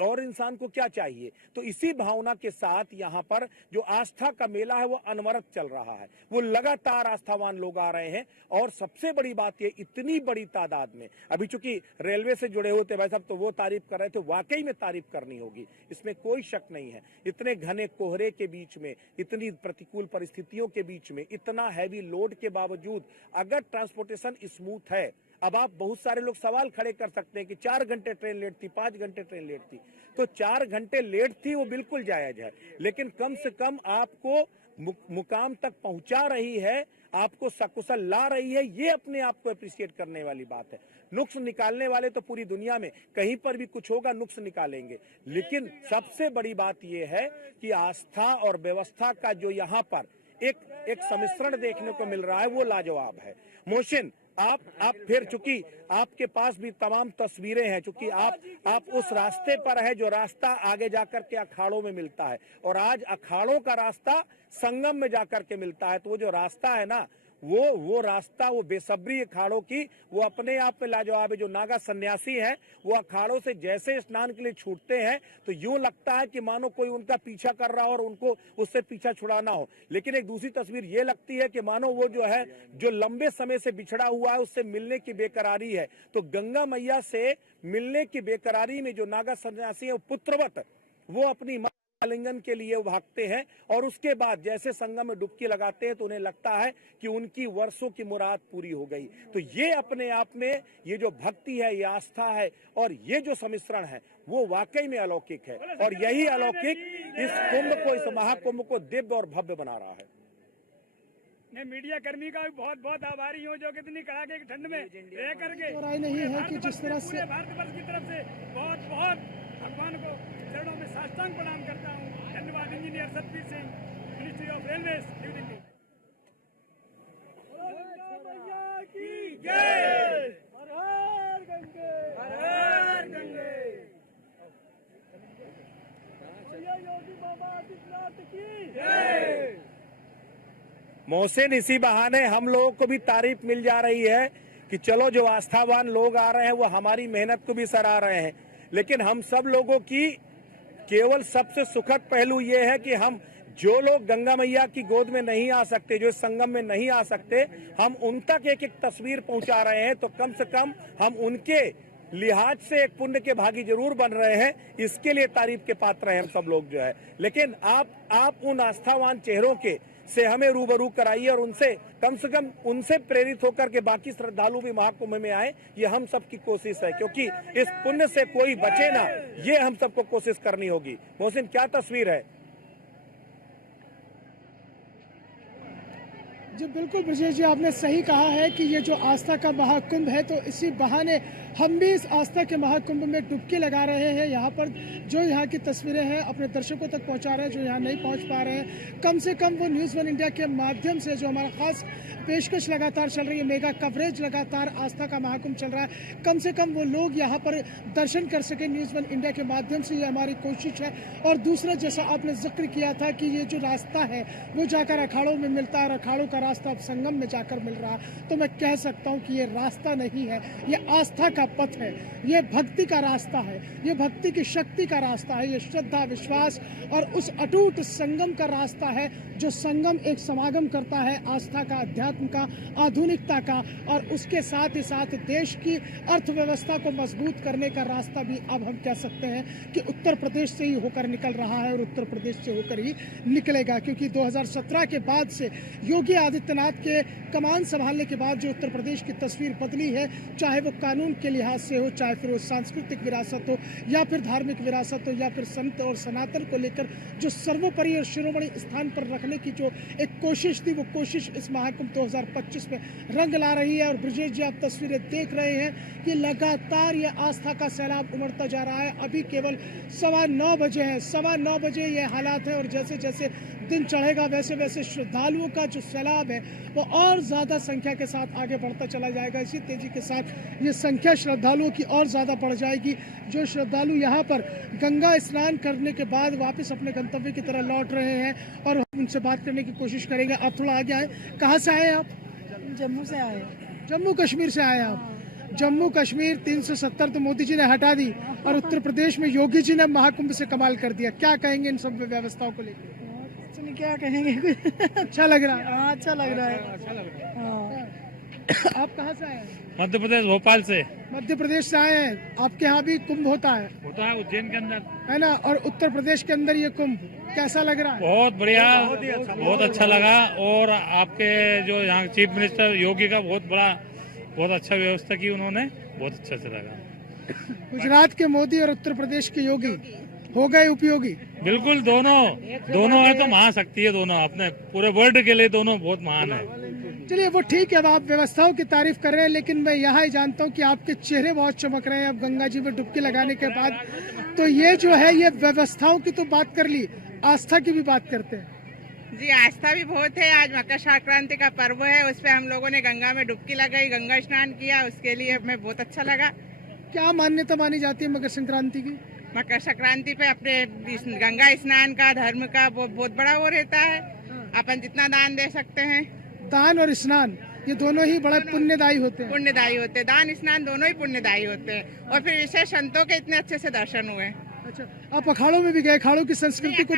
और इंसान को क्या चाहिए? तो इसी भावना के साथ यहाँ पर जो आस्था का मेला है वो अनवरत चल रहा है। वो लगातार आस्थावान लोग आ रहे हैं। और सबसे बड़ी बात ये, इतनी बड़ी तादाद में, अभी चूंकि रेलवे से जुड़े हुए थे भाई साहब, तो वो तारीफ कर रहे थे, वाकई में तारीफ करनी होगी, इसमें कोई शक नहीं है। इतने घने कोहरे के बीच में, इतनी प्रतिकूल परिस्थितियों के बीच में, इतना हैवी लोड के बावजूद अगर ट्रांसपोर्टेशन स्मूथ है, अब आप बहुत सारे लोग सवाल खड़े कर सकते हैं कि 4 घंटे ट्रेन लेट थी, 5 घंटे ट्रेन लेट थी। तो 4 घंटे लेट थी वो बिल्कुल जायज है, लेकिन कम से कम आपको मुकाम तक पहुंचा रही है, आपको सकुशल ला रही है, ये अपने आप को अप्रिशिएट करने वाली बात है। नुक्स निकालने वाले तो पूरी दुनिया में कहीं पर भी कुछ होगा नुक्स निकालेंगे, लेकिन सबसे बड़ी बात यह है कि आस्था और व्यवस्था का जो यहाँ पर एक सम्मिश्रण देखने को मिल रहा है वो लाजवाब है। मोहसिन, आप फिर, चूंकि आपके पास भी तमाम तस्वीरें हैं, चूंकि आप उस रास्ते पर है जो रास्ता आगे जाकर के अखाड़ों में मिलता है, और आज अखाड़ों का रास्ता संगम में जाकर के मिलता है। तो वो जो रास्ता है ना, वो रास्ता, वो बेसब्री अखाड़ों की, वो अपने आप में लाजवाब है। जो नागा सन्यासी है वो अखाड़ों से जैसे स्नान के लिए छूटते हैं तो यूं लगता है कि मानो कोई उनका पीछा कर रहा हो और उनको उससे पीछा छुड़ाना हो। लेकिन एक दूसरी तस्वीर ये लगती है कि मानो वो जो है, जो लंबे समय से बिछड़ा हुआ है, उससे मिलने की बेकरारी है। तो गंगा मैया से मिलने की बेकरारी में जो नागा सन्यासी है, पुत्रवत वो अपनी आलिंगन के लिए भागते हैं, और उसके बाद जैसे संगम में डुबकी लगाते हैं तो उन्हें लगता है कि उनकी वर्षों की मुराद पूरी हो गई। तो ये अपने आप में, ये जो भक्ति है, ये आस्था है, और ये जो सम्मिश्रण है वो वाकई में अलौकिक है। और यही अलौकिक इस कुंभ को, इस महाकुंभ को दिव्य और भव्य बना रहा है। मैं मीडिया कर्मी का भी बहुत बहुत आभारी हूँ, जो कितनी कड़ाके की ठंड में रह करके और राय नहीं है कि जिस तरह से भारतवर्ष की तरफ से बहुत बहुत भगवान को चरणों में साष्टांग प्रणाम करता हूँ। धन्यवाद। Engineer Satveer Singh, ministry of railway, new Delhi. Mohsin, इसी बहाने हम लोगों को भी तारीफ मिल जा रही है कि चलो जो आस्थावान लोग आ रहे हैं वो हमारी मेहनत को भी सराह रहे हैं, लेकिन हम सब लोगों की केवल सबसे सुखद पहलू ये है कि हम जो लोग गंगा मैया की गोद में नहीं आ सकते, जो इस संगम में नहीं आ सकते, हम उन तक एक एक तस्वीर पहुंचा रहे हैं। तो कम से कम हम उनके लिहाज से एक पुण्य के भागी जरूर बन रहे हैं, इसके लिए तारीफ के पात्र हैं हम सब लोग जो है। लेकिन आप उन आस्थावान चेहरों के से हमें रूबरू कराइए और उनसे कम से कम उनसे प्रेरित होकर के बाकी श्रद्धालु भी महाकुंभ में आए, ये हम सबकी कोशिश है, क्योंकि इस पुण्य से कोई बचे ना, ये हम सबको कोशिश करनी होगी। मोहसिन, क्या तस्वीर है? जी बिल्कुल ब्रजेश जी, आपने सही कहा है कि ये जो आस्था का महाकुंभ है, तो इसी बहाने हम भी इस आस्था के महाकुंभ में डुबकी लगा रहे हैं। यहाँ पर जो यहाँ की तस्वीरें हैं अपने दर्शकों तक पहुँचा रहे हैं, जो यहाँ नहीं पहुँच पा रहे हैं, कम से कम वो न्यूज़ वन इंडिया के माध्यम से जो हमारा खास पेशकश लगातार चल रही है, मेगा कवरेज लगातार आस्था का महाकुंभ चल रहा है, कम से कम वो लोग यहाँ पर दर्शन कर सके न्यूज़ वन इंडिया के माध्यम से, ये हमारी कोशिश है। और दूसरा, जैसा आपने जिक्र किया था कि ये जो रास्ता है वो जाकर अखाड़ों में मिलता है और अखाड़ों का रास्ता अब संगम में जाकर मिल रहा है, तो मैं कह सकता हूँ कि ये रास्ता नहीं है, ये आस्था का पथ है, ये भक्ति का रास्ता है, ये भक्ति की शक्ति का रास्ता है, ये श्रद्धा विश्वास और उस अटूट संगम का रास्ता है, जो संगम एक समागम करता है आस्था का, अध्यात्म का, आधुनिकता का, और उसके साथ ही साथ देश की अर्थव्यवस्था को मजबूत करने का रास्ता भी अब हम कह सकते हैं कि उत्तर प्रदेश से ही होकर निकल रहा है और उत्तर प्रदेश से होकर ही निकलेगा। क्योंकि 2017 के बाद से योगी आदित्यनाथ के कमान संभालने के बाद जो उत्तर प्रदेश की तस्वीर बदली है, चाहे वो कानून के लिहाज से हो, चाहे फिर वो सांस्कृतिक विरासत हो, या फिर धार्मिक विरासत हो, या फिर संत और सनातन को लेकर जो सर्वोपरि और शिरोमणि स्थान पर रखने की जो एक कोशिश थी, वो कोशिश इस महाकुंभ 2025 में रंग ला रही है। और ब्रजेश जी, आप तस्वीरें देख रहे हैं कि लगातार ये आस्था का सैलाब उमड़ता जा रहा है। अभी केवल 9:15 बजे है, 9:15 बजे ये हालात है, और जैसे जैसे दिन चढ़ेगा वैसे वैसे श्रद्धालुओं का जो सैलाब है वो और ज़्यादा संख्या के साथ आगे बढ़ता चला जाएगा। इसी तेजी के साथ ये संख्या श्रद्धालुओं की और ज़्यादा बढ़ जाएगी। जो श्रद्धालु यहाँ पर गंगा स्नान करने के बाद वापस अपने गंतव्य की तरह लौट रहे हैं, और उनसे बात करने की कोशिश करेंगे। आप थोड़ा आगे आए, कहाँ से आए आप? जम्मू से आए। जम्मू कश्मीर से आए आप? जम्मू कश्मीर 370 तो मोदी जी ने हटा दी, और उत्तर प्रदेश में योगी जी ने महाकुंभ से कमाल कर दिया। क्या कहेंगे इन सब व्यवस्थाओं को लेकर? क्या कहेंगे? अच्छा लग रहा है? हाँ, अच्छा लग रहा है। आप कहाँ से आए हैं? मध्य प्रदेश, भोपाल से। मध्य प्रदेश से आए हैं। आपके यहाँ भी कुंभ होता है? होता है उज्जैन के अंदर, है ना? और उत्तर प्रदेश के अंदर ये कुंभ कैसा लग रहा है? बहुत बढ़िया, बहुत अच्छा लगा। और आपके जो यहाँ चीफ मिनिस्टर योगी का बहुत अच्छा व्यवस्था की उन्होंने, बहुत अच्छा से लगा। गुजरात के मोदी और उत्तर प्रदेश के योगी हो गए उपयोगी। बिल्कुल, दोनों है तो महाशक्ति है, दोनों अपने पूरे वर्ल्ड के लिए दोनों बहुत महान है। चलिए, वो ठीक है, अब आप व्यवस्थाओं की तारीफ कर रहे हैं, लेकिन मैं यहाँ ही जानता हूँ कि आपके चेहरे बहुत चमक रहे हैं अब गंगा जी में डुबकी लगाने के बाद। तो ये जो है, ये व्यवस्थाओं की तो बात कर ली, आस्था की भी बात करते हैं। जी, आस्था भी बहुत है। आज मकर संक्रांति का पर्व है, उस पर हम लोगों ने गंगा में डुबकी लगाई, गंगा स्नान किया, उसके लिए हमें बहुत अच्छा लगा। क्या मान्यता मानी जाती है मकर संक्रांति की? मकर संक्रांति पे अपने गंगा स्नान का, धर्म का बहुत बड़ा वो रहता है। अपन जितना दान दे सकते हैं। दान और स्नान ये दोनों ही बड़ा पुण्यदायी होते हैं। पुण्यदायी होते हैं, दान स्नान दोनों ही पुण्यदायी होते हैं। और फिर विशेष संतों के इतने अच्छे से दर्शन हुए। अच्छा, आप अखाड़ों में भी गए? अखाड़ों की संस्कृति को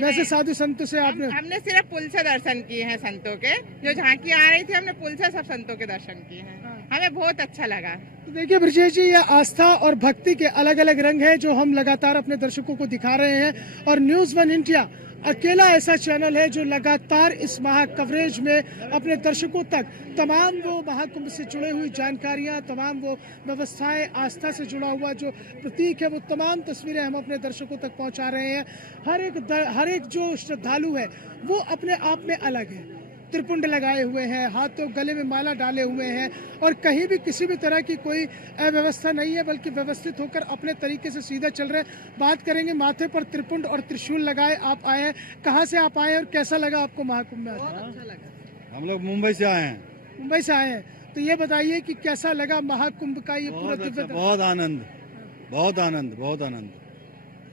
वैसे साधु संतों से आपने? हमने सिर्फ पुल से दर्शन किए हैं संतों के, जो झांकी आ रही थी हमने पुल से सब संतों के दर्शन किए हैं। हमें बहुत अच्छा लगा। तो देखिए ब्रजेश जी, ये आस्था और भक्ति के अलग अलग रंग है जो हम लगातार अपने दर्शकों को दिखा रहे हैं। और न्यूज़ वन इंडिया अकेला ऐसा चैनल है जो लगातार इस महा कवरेज में अपने दर्शकों तक तमाम वो महाकुंभ से जुड़ी हुई जानकारियां, तमाम वो व्यवस्थाएं, आस्था से जुड़ा हुआ जो प्रतीक है, वो तमाम तस्वीरें हम अपने दर्शकों तक पहुंचा रहे हैं। हर एक जो श्रद्धालु है वो अपने आप में अलग है। त्रिपुंड लगाए हुए हैं, हाथों गले में माला डाले हुए हैं, और कहीं भी किसी भी तरह की कोई अव्यवस्था नहीं है, बल्कि व्यवस्थित होकर अपने तरीके से सीधा चल रहे हैं। बात करेंगे, माथे पर त्रिपुंड और त्रिशूल लगाए आप आए हैं, कहाँ से आप आए हैं और कैसा लगा आपको महाकुंभ में? अच्छा लगा। हम लोग मुंबई से आए हैं। मुंबई से आए हैं, तो ये बताइए कि कैसा लगा महाकुंभ का ये पूरा दिव्य? बहुत आनंद, बहुत आनंद, बहुत आनंद।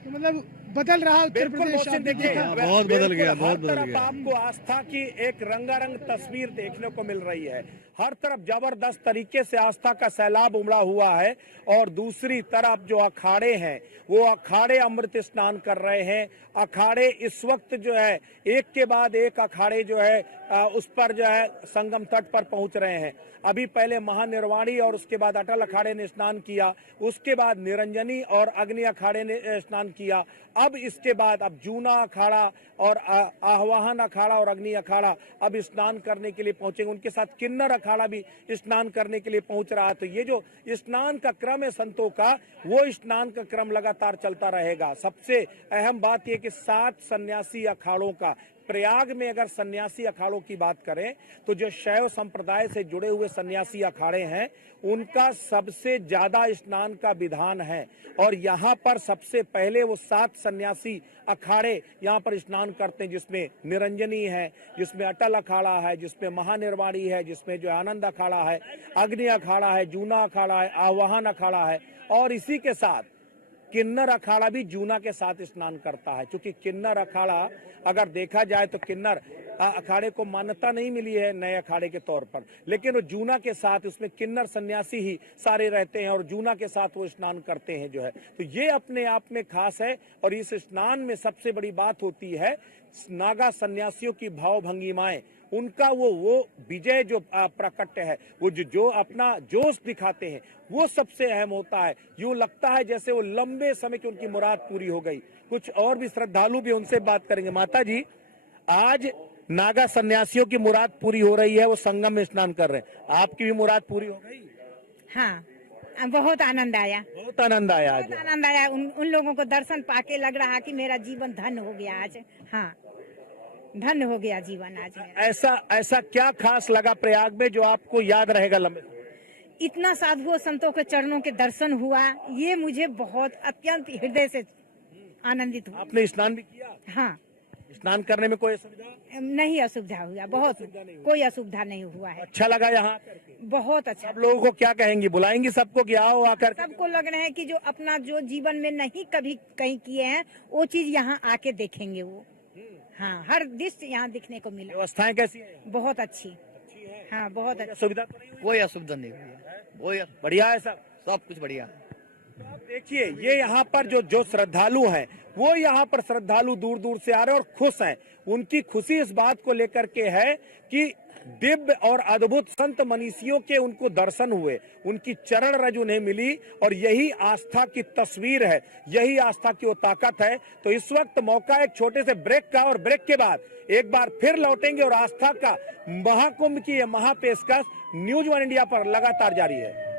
तो मतलब बदल रहा उत्तर प्रदेश, बहुत बदल गया, बहुत बदल गया। आपको आस्था की एक रंगारंग तस्वीर देखने को मिल रही है। हर तरफ जबरदस्त तरीके से आस्था का सैलाब उमड़ा हुआ है और दूसरी तरफ जो अखाड़े हैं वो अखाड़े अमृत स्नान कर रहे हैं। अखाड़े इस वक्त जो है एक के बाद एक अखाड़े जो है उस पर जो है संगम तट पर पहुंच रहे हैं। अभी पहले महानिर्वाणी और उसके बाद अटल अखाड़े ने स्नान किया, उसके बाद निरंजनी और अग्नि अखाड़े ने स्नान किया। अब इसके बाद अब जूना अखाड़ा और आह्वान अखाड़ा और अग्नि अखाड़ा अब स्नान करने के लिए पहुंचेंगे। उनके साथ किन्नर अखाड़ा भी स्नान करने के लिए पहुंच रहा है। तो ये जो स्नान का क्रम है संतों का, वो स्नान का क्रम लगातार चलता रहेगा। सबसे अहम बात यह कि 7 सन्यासी अखाड़ों का, प्रयाग में अगर सन्यासी अखाड़ों की बात करें तो जो शैव संप्रदाय से जुड़े हुए सन्यासी अखाड़े हैं उनका सबसे ज्यादा स्नान का विधान है और यहाँ पर सबसे पहले वो 7 सन्यासी अखाड़े यहाँ पर स्नान करते हैं, जिसमें निरंजनी है, जिसमें अटल अखाड़ा है, जिसमें महानिर्वाणी है, जिसमें जो आनंद अखाड़ा है, अग्नि अखाड़ा है, जूना अखाड़ा है, आह्वान अखाड़ा है और इसी के साथ किन्नर अखाड़ा भी जूना के साथ स्नान करता है। क्योंकि किन्नर अखाड़ा अगर देखा जाए तो किन्नर अखाड़े को मान्यता नहीं मिली है नए अखाड़े के तौर पर, लेकिन वो जूना के साथ, उसमें किन्नर सन्यासी ही सारे रहते हैं और जूना के साथ वो स्नान करते हैं जो है। तो ये अपने आप में खास है और इस स्नान में सबसे बड़ी बात होती है नागा सन्यासियों की भाव भंगिमाएं, उनका वो विजय जो प्रकट है, वो जो अपना जोश दिखाते हैं, वो सबसे अहम होता है। यूं लगता है जैसे वो लंबे समय की उनकी मुराद पूरी हो गई। कुछ और भी श्रद्धालु भी उनसे बात करेंगे। माता जी, आज नागा सन्यासियों की मुराद पूरी हो रही है, वो संगम में स्नान कर रहे हैं, आपकी भी मुराद पूरी हो गई? हाँ, बहुत आनंद आया, बहुत आनंद आया आज, बहुत आनंद आया। उन लोगों को दर्शन पाके लग रहा कि मेरा जीवन धन्य हो गया आज। हाँ, धन्य हो गया जीवन आज मेरा। ऐसा क्या खास लगा प्रयाग में जो आपको याद रहेगा लंबे? इतना साधुओं संतों के चरणों के दर्शन हुआ, ये मुझे बहुत अत्यंत हृदय से आनंदित हुआ। आपने स्नान भी किया? हाँ। स्नान करने में कोई असुविधा नहीं? असुविधा हुआ, बहुत कोई असुविधा नहीं हुआ है। अच्छा लगा यहाँ? बहुत अच्छा। सब लोगों को क्या कहेंगी, बुलाएंगी सबको कि आओ आकर? सबको लग रहा है कि जो अपना जो जीवन में नहीं कभी कहीं किए हैं वो चीज यहाँ आके देखेंगे वो। हाँ, हर दृश्य यहाँ दिखने को मिला। व्यवस्थाएं कैसी है? बहुत अच्छी है। हाँ, बहुत अच्छी। सुविधा तो नहीं? कोई असुविधा नहीं हुई है, बढ़िया है सब कुछ बढ़िया। देखिए, ये यहाँ पर जो श्रद्धालु हैं, वो यहाँ पर श्रद्धालु दूर दूर से आ रहे हैं और खुश हैं। उनकी खुशी इस बात को लेकर के है कि दिव्य और अद्भुत संत मनीषियों के उनको दर्शन हुए, उनकी चरण रज उन्हें मिली और यही आस्था की तस्वीर है, यही आस्था की वो ताकत है। तो इस वक्त मौका एक छोटे से ब्रेक का, और ब्रेक के बाद एक बार फिर लौटेंगे और आस्था का महाकुंभ की ये महापेशकश न्यूज़ 1 इंडिया पर लगातार जारी है।